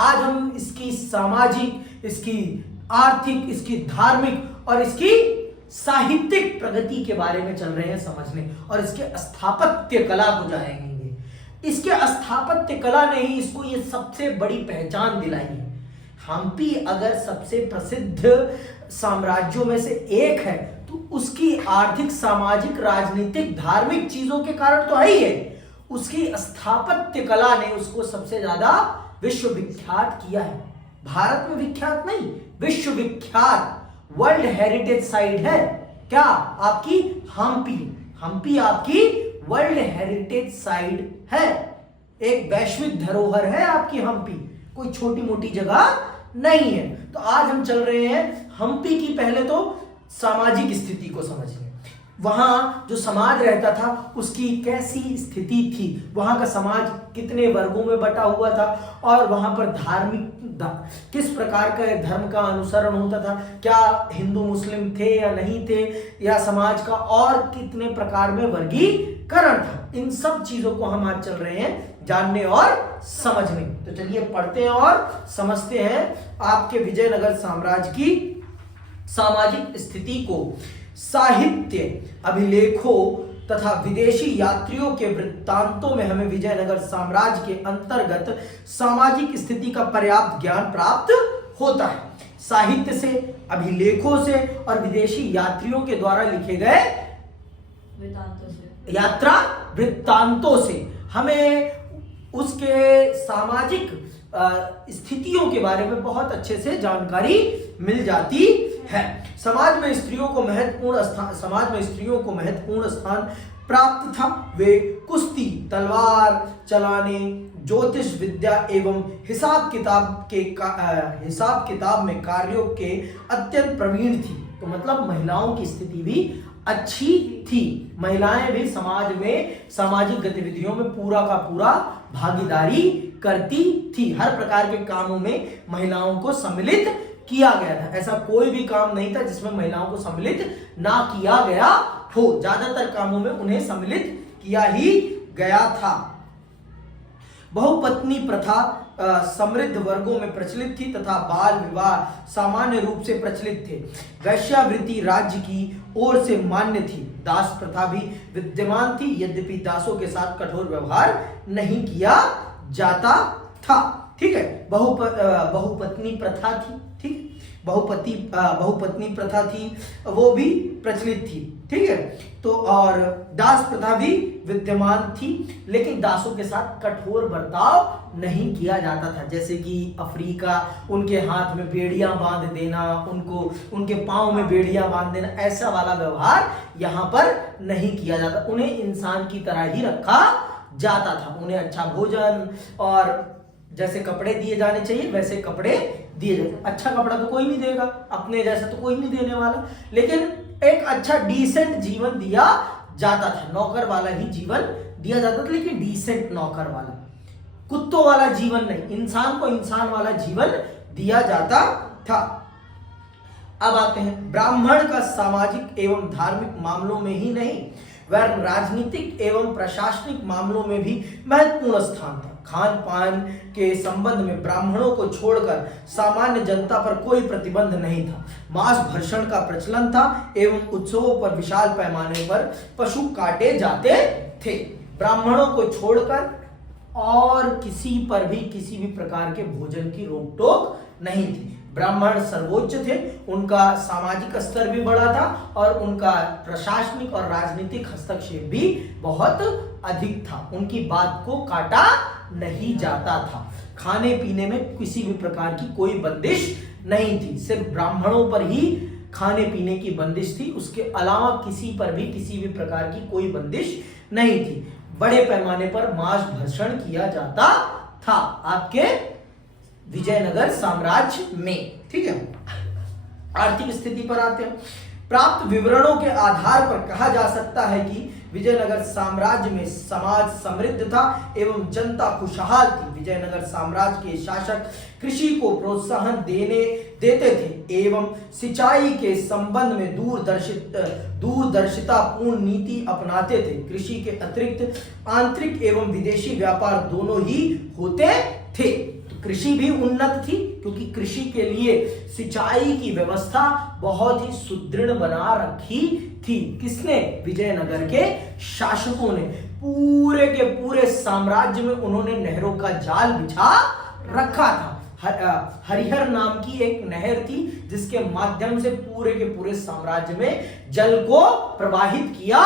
आज हम इसकी सामाजिक, इसकी आर्थिक, इसकी धार्मिक और इसकी साहित्यिक प्रगति के बारे में चल रहे हैं समझने, और इसके स्थापत्य कला को जानेंगे। इसके स्थापत्य कला ने ही इसको ये सबसे बड़ी पहचान दिलाई है। हम्पी अगर सबसे प्रसिद्ध साम्राज्यों में से एक है तो उसकी आर्थिक, सामाजिक, राजनीतिक, धार्मिक चीजों के कारण तो है ही है, उसकी स्थापत्य कला ने उसको सबसे ज्यादा विश्व विख्यात किया है। भारत में विख्यात नहीं, विश्व विख्यात वर्ल्ड हेरिटेज साइट है क्या आपकी हम्पी। हम्पी आपकी वर्ल्ड हेरिटेज साइट है, एक वैश्विक धरोहर है आपकी हम्पी, कोई छोटी मोटी जगह नहीं है। तो आज हम चल रहे हैं हम्पी की पहले तो सामाजिक स्थिति को समझने। वहां जो समाज रहता था उसकी कैसी स्थिति थी, वहां का समाज कितने वर्गों में बटा हुआ था, और वहां पर धार्मिक किस प्रकार का धर्म का अनुसरण होता था, क्या हिंदू मुस्लिम थे या नहीं थे, या समाज का और कितने प्रकार में वर्गीकरण था। इन सब चीजों को हम आज चल रहे हैं जानने और समझने। तो चलिए पढ़ते हैं और समझते हैं आपके विजयनगर साम्राज्य की सामाजिक स्थिति को। साहित्य, अभिलेखों तथा विदेशी यात्रियों के वृत्तांतों में हमें विजयनगर साम्राज्य के अंतर्गत सामाजिक स्थिति का पर्याप्त ज्ञान प्राप्त होता है। साहित्य से, अभिलेखों से और विदेशी यात्रियों के द्वारा लिखे गए यात्रा वृत्तांतों से हमें उसके सामाजिक स्थितियों के बारे में बहुत अच्छे से जानकारी मिल जाती है। समाज में स्त्रियों को महत्वपूर्ण स्थान प्राप्त था। वे कुश्ती, तलवार चलाने, ज्योतिष विद्या एवं हिसाब किताब में कार्यों के अत्यंत प्रवीण थी। तो मतलब महिलाओं की स्थिति भी अच्छी थी, महिलाएं भी समाज में सामाजिक गतिविधियों में पूरा का पूरा भागीदारी करती थी। हर प्रकार के कामों में महिलाओं को सम्मिलित किया गया था। ऐसा कोई भी काम नहीं था जिसमें महिलाओं को सम्मिलित ना किया गया हो, ज्यादातर कामों में उन्हें सम्मिलित किया ही गया था। बहुपत्नी प्रथा समृद्ध वर्गों में प्रचलित थी तथा बाल विवाह सामान्य रूप से प्रचलित थे। वैश्यावृत्ति राज्य की ओर से मान्य थी। दास प्रथा भी विद्यमान थी, यद्यपि दासों के साथ कठोर व्यवहार नहीं किया जाता था। ठीक है, बहुपत्नी प्रथा थी, ठीक, बहुपत्नी प्रथा थी, वो भी प्रचलित थी। ठीक है, तो और दास प्रथा भी विद्यमान थी, लेकिन दासों के साथ कठोर बर्ताव नहीं किया जाता था। जैसे कि अफ्रीका, उनके हाथ में बेड़ियां बांध देना, उनको उनके पांव में बेड़ियां बांध देना, ऐसा वाला व्यवहार यहाँ पर नहीं किया जाता। उन्हें इंसान की तरह ही रखा जाता था। उन्हें अच्छा भोजन और जैसे कपड़े दिए जाने चाहिए वैसे कपड़े दिए जाते। अच्छा कपड़ा तो कोई नहीं देगा, अपने जैसा तो कोई नहीं देने वाला, लेकिन एक अच्छा डिसेंट जीवन दिया जाता था। नौकर वाला ही जीवन दिया जाता था, लेकिन डिसेंट नौकर वाला, कुत्तों वाला जीवन नहीं, इंसान को इंसान वाला जीवन दिया जाता था। अब आते हैं, ब्राह्मण का सामाजिक एवं धार्मिक मामलों में ही नहीं वह राजनीतिक एवं प्रशासनिक मामलों में भी महत्वपूर्ण स्थान था। खान पान के संबंध में ब्राह्मणों को छोड़कर सामान्य जनता पर कोई प्रतिबंध नहीं था। मांस भक्षण का प्रचलन था एवं उत्सवों पर विशाल पैमाने पर पशु काटे जाते थे। ब्राह्मणों को छोड़कर और किसी पर भी किसी भी प्रकार के भोजन की रोक टोक नहीं थी। ब्राह्मण सर्वोच्च थे, उनका सामाजिक स्तर भी बड़ा था और उनका प्रशासनिक और राजनीतिक हस्तक्षेप भी बहुत अधिक था। उनकी बात को काटा नहीं जाता था। खाने पीने में किसी भी प्रकार की कोई बंदिश नहीं थी, सिर्फ ब्राह्मणों पर ही खाने पीने की बंदिश थी, उसके अलावा किसी पर भी किसी भी प्रकार की कोई बंदिश नहीं थी। बड़े पैमाने पर मांस भक्षण किया जाता था आपके विजयनगर साम्राज्य में। ठीक है, आर्थिक स्थिति पर आते हैं। प्राप्त विवरणों के आधार पर कहा जा सकता है कि विजयनगर साम्राज्य में समाज समृद्ध था एवं जनता खुशहाल थी। विजयनगर साम्राज्य के शासक कृषि को प्रोत्साहन देते थे एवं सिंचाई के संबंध में दूरदर्शिता पूर्ण नीति अपनाते थे। कृषि के अतिरिक्त आंतरिक एवं विदेशी व्यापार दोनों ही होते थे। तो कृषि भी उन्नत थी, क्योंकि कृषि के लिए सिंचाई की व्यवस्था बहुत ही सुदृढ़ बना रखी थी। किसने? विजयनगर के शासकों ने। पूरे के पूरे साम्राज्य में उन्होंने नहरों का जाल बिछा रखा था। हरिहर नाम की एक नहर थी, जिसके माध्यम से पूरे के पूरे साम्राज्य में जल को प्रवाहित किया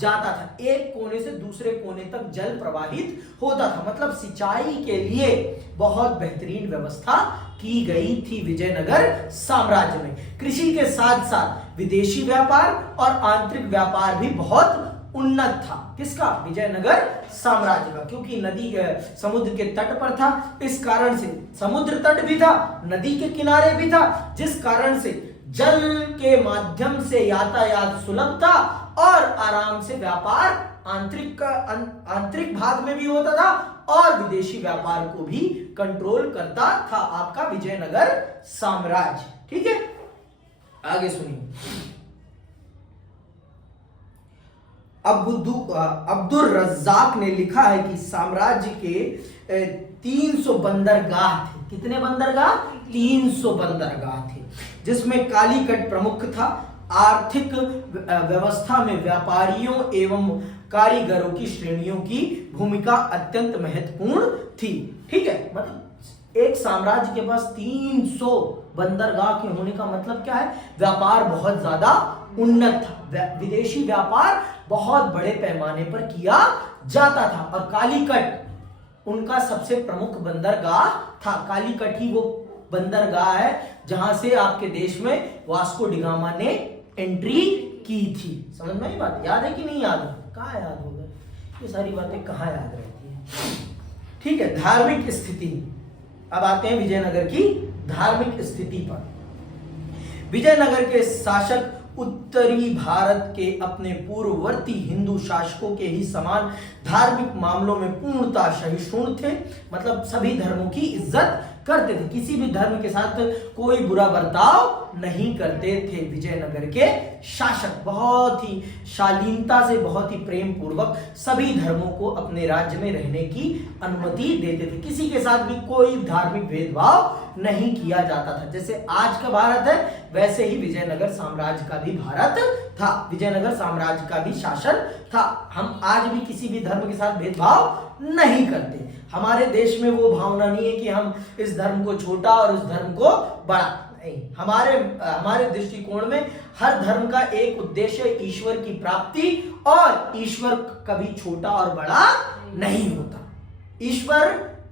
जाता था। एक कोने से दूसरे कोने तक जल प्रवाहित होता था। मतलब सिंचाई के लिए बहुत बेहतरीन व्यवस्था की गई थी विजयनगर साम्राज्य में। कृषि के साथ साथ विदेशी व्यापार और आंतरिक व्यापार भी बहुत उन्नत था। किसका? विजयनगर साम्राज्य का, क्योंकि नदी समुद्र के तट पर था। इस कारण से समुद्र तट भी था, नदी के किनारे भी था, जिस कारण से जल के माध्यम से यातायात सुलभ था और आराम से व्यापार आंतरिक भाग में भी होता था और विदेशी व्यापार को भी कंट्रोल करता था आपका विजयनगर साम्राज्य। ठीक है, आगे सुनिए। अब्दुल रज्जाक ने लिखा है कि साम्राज्य के 300 बंदरगाह थे। कितने बंदरगाह? 300 बंदरगाह थे, जिसमें कालीकट प्रमुख था। आर्थिक व्यवस्था में व्यापारियों एवं कारीगरों की श्रेणियों की भूमिका अत्यंत महत्वपूर्ण थी। ठीक है, मतलब एक साम्राज्य के पास 300 बंदरगाह के होने का मतलब क्या है? व्यापार बहुत ज्यादा उन्नत था, विदेशी व्यापार बहुत बड़े पैमाने पर किया जाता था। और कालीकट उनका सबसे प्रमुख बंदरगाह था। कालीकट ही वो बंदरगाह है जहां से आपके देश में वास्को डी गामा ने एंट्री की थी। समझ में आई बात? याद है कि नहीं याद है? कहाँ याद होगा? ये सारी बातें कहाँ याद रहती है? ठीक है, धार्मिक स्थिति। अब आते हैं विजयनगर की धार्मिक स्थिति पर। विजयनगर के शासक उत्तरी भारत के अपने पूर्ववर्ती हिंदू शासकों के ही समान धार्मिक मामलों में पूर्णतः सहिष्णु थे। मतलब सभी धर्मों की इज्जत करते थे, किसी भी धर्म के साथ कोई बुरा बर्ताव नहीं करते थे। विजयनगर के शासक बहुत ही शालीनता से, बहुत ही प्रेम पूर्वक सभी धर्मों को अपने राज्य में रहने की अनुमति देते थे। किसी के साथ भी कोई धार्मिक भेदभाव नहीं किया जाता था। जैसे आज का भारत है, वैसे ही विजयनगर साम्राज्य का भी भारत था, विजयनगर साम्राज्य का भी शासन था। हम आज भी किसी भी धर्म के साथ भेदभाव नहीं करते। हमारे देश में वो भावना नहीं है कि हम इस धर्म को छोटा और उस धर्म को बड़ा। नहीं, हमारे दृष्टिकोण में हर धर्म का एक उद्देश्य ईश्वर की प्राप्ति, और ईश्वर कभी छोटा और बड़ा नहीं होता। ईश्वर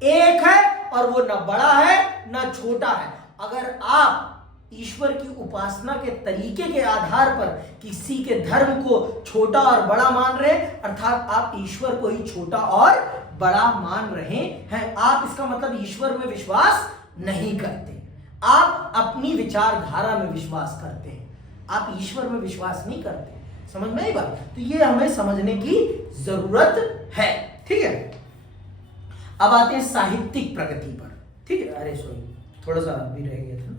एक है और वो न बड़ा है न छोटा है। अगर आप ईश्वर की उपासना के तरीके के आधार पर किसी के धर्म को छोटा और बड़ा मान रहे, अर्थात आप ईश्वर को ही छोटा और बड़ा मान रहे हैं, आप इसका मतलब ईश्वर में विश्वास नहीं करते। आप अपनी विचारधारा में विश्वास करते हैं, आप ईश्वर में विश्वास नहीं करते। समझ में आई बात? तो ये हमें समझने की जरूरत है। ठीक है, अब आते हैं साहित्यिक प्रगति पर। ठीक है, अरे सॉरी, थोड़ा सा भी रह गया था।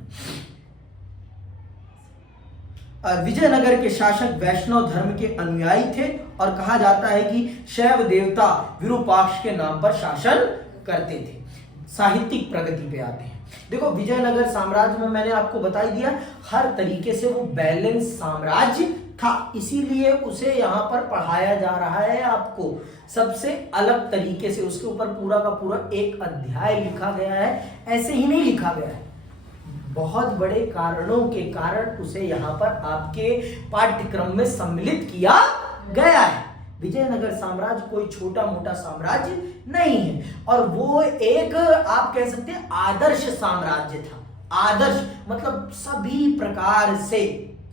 विजयनगर के शासक वैष्णव धर्म के अनुयायी थे और कहा जाता है कि शैव देवता विरूपाक्ष के नाम पर शासन करते थे। साहित्यिक प्रगति पे आते हैं। देखो, विजयनगर साम्राज्य में मैंने आपको बता ही दिया, हर तरीके से वो बैलेंस साम्राज्य था, इसीलिए उसे यहाँ पर पढ़ाया जा रहा है आपको सबसे अलग तरीके से। उसके ऊपर पूरा का पूरा एक अध्याय लिखा गया है, ऐसे ही नहीं लिखा गया है, बहुत बड़े कारणों के कारण उसे यहाँ पर आपके पाठ्यक्रम में सम्मिलित किया गया है। विजयनगर साम्राज्य कोई छोटा मोटा साम्राज्य नहीं है, और वो एक आप कह सकते हैं आदर्श साम्राज्य था। आदर्श मतलब सभी प्रकार से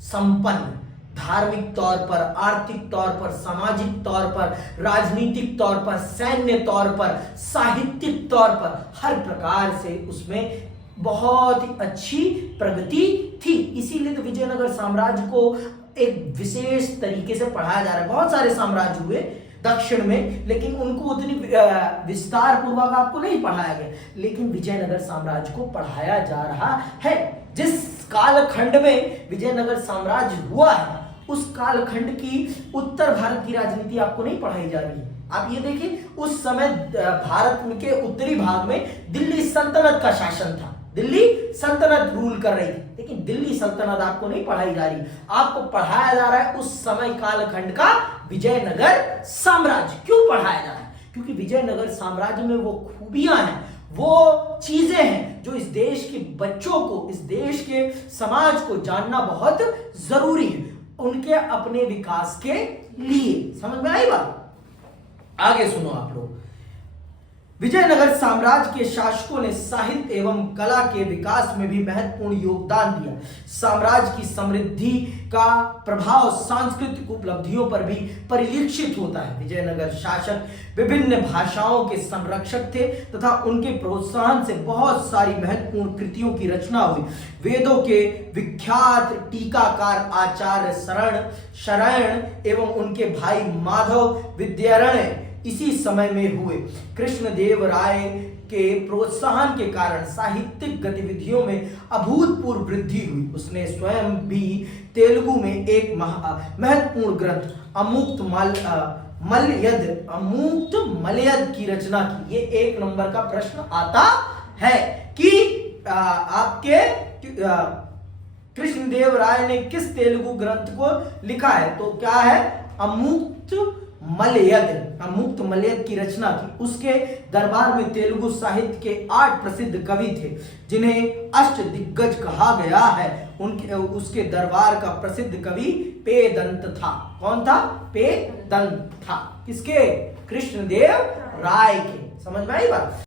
संपन्न, धार्मिक तौर पर, आर्थिक तौर पर, सामाजिक तौर पर, राजनीतिक तौर पर, सैन्य तौर पर, साहित्यिक तौर पर, हर प्रकार से उसमें बहुत ही अच्छी प्रगति थी। इसीलिए तो विजयनगर साम्राज्य को एक विशेष तरीके से पढ़ाया जा रहा है। बहुत सारे साम्राज्य हुए दक्षिण में, लेकिन उनको उतनी विस्तार पूर्वक आपको नहीं पढ़ाया गया, लेकिन विजयनगर साम्राज्य को पढ़ाया जा रहा है। जिस कालखंड में विजयनगर साम्राज्य हुआ है, उस कालखंड की उत्तर भारत की राजनीति आपको नहीं पढ़ाई जा रही है। आप ये देखिए, उस समय भारत के उत्तरी भाग में दिल्ली सल्तनत का शासन था, दिल्ली सल्तनत रूल कर रही थी। लेकिन दिल्ली सल्तनत आपको नहीं पढ़ाई जा रही, आपको पढ़ाया जा रहा है उस समय कालखंड का विजयनगर साम्राज्य। क्यों पढ़ाया जा रहा है? क्योंकि विजयनगर साम्राज्य में वो खूबियां हैं, वो चीजें हैं जो इस देश के बच्चों को, इस देश के समाज को जानना बहुत जरूरी है, उनके अपने विकास के लिए। समझ में आई बात? आगे सुनो आप लोग। विजयनगर साम्राज्य के शासकों ने साहित्य एवं कला के विकास में भी महत्वपूर्ण योगदान दिया। साम्राज्य की समृद्धि का प्रभाव सांस्कृतिक उपलब्धियों पर भी परिलक्षित होता है। विजयनगर शासक विभिन्न भाषाओं के संरक्षक थे तथा उनके प्रोत्साहन से बहुत सारी महत्वपूर्ण कृतियों की रचना हुई। वेदों के विख्यात टीकाकार आचार्य शरण एवं उनके भाई माधव विद्यारण्य इसी समय में हुए। कृष्णदेव राय के प्रोत्साहन के कारण साहित्यिक गतिविधियों में अभूतपूर्व वृद्धि हुई। उसने स्वयं भी तेलुगु में एक महत्वपूर्ण ग्रंथ अमुक्त मलयद की रचना की। ये 1 नंबर का प्रश्न आता है कि आपके कृष्णदेव राय ने किस तेलुगु ग्रंथ को लिखा है? तो क्या है? अमुक्त मलयद की रचना की। उसके दरबार में तेलुगु साहित्य के 8 प्रसिद्ध कवि थे जिन्हें अष्टदिग्गज कहा गया है। उसके दरबार का प्रसिद्ध कवि पेदंत था। कौन था? पेदंत था। किसके? कृष्णदेव राय के। समझ में आई बात?